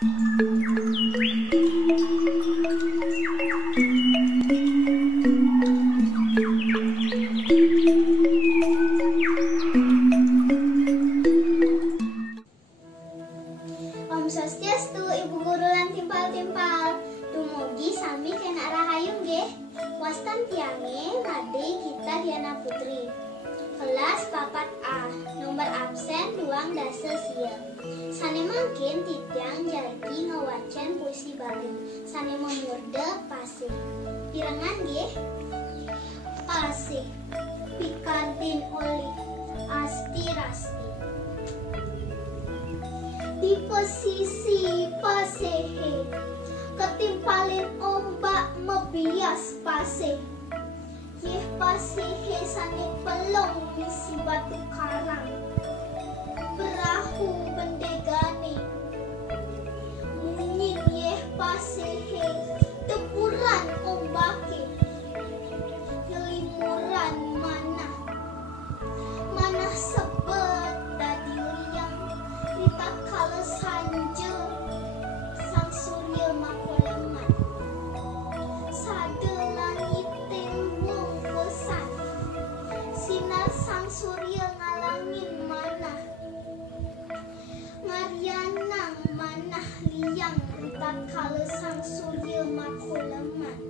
Om Swastiastu, Ibu Guru lan timpal-timpal. Dumugi sami kena rahayu nggih. Wastan tiange ngade kita Diana Putri. Kelas 4A, nomor absen 2 dasa siang. Sane mangkin titiang jadi ngawacen puisi Bali. Sane memurde pasih. Pirengan nggih. Pasih pikadin oli asti-rasti. Di posisi pasehe, ketimpalin ombak mebias paseh. Yeh pasehe sane pelong misi batu karang. Perahu bendegane, mungin yeh pasehe, tepuran ombake. Ngelimuran manah, manah sebet dadi liang. Rita kala sanje sang surya makoleman. Sade langit tembung besan, sinar sang surya ngalangin manah. Marianang manah liang rita kala sang surya makoleman.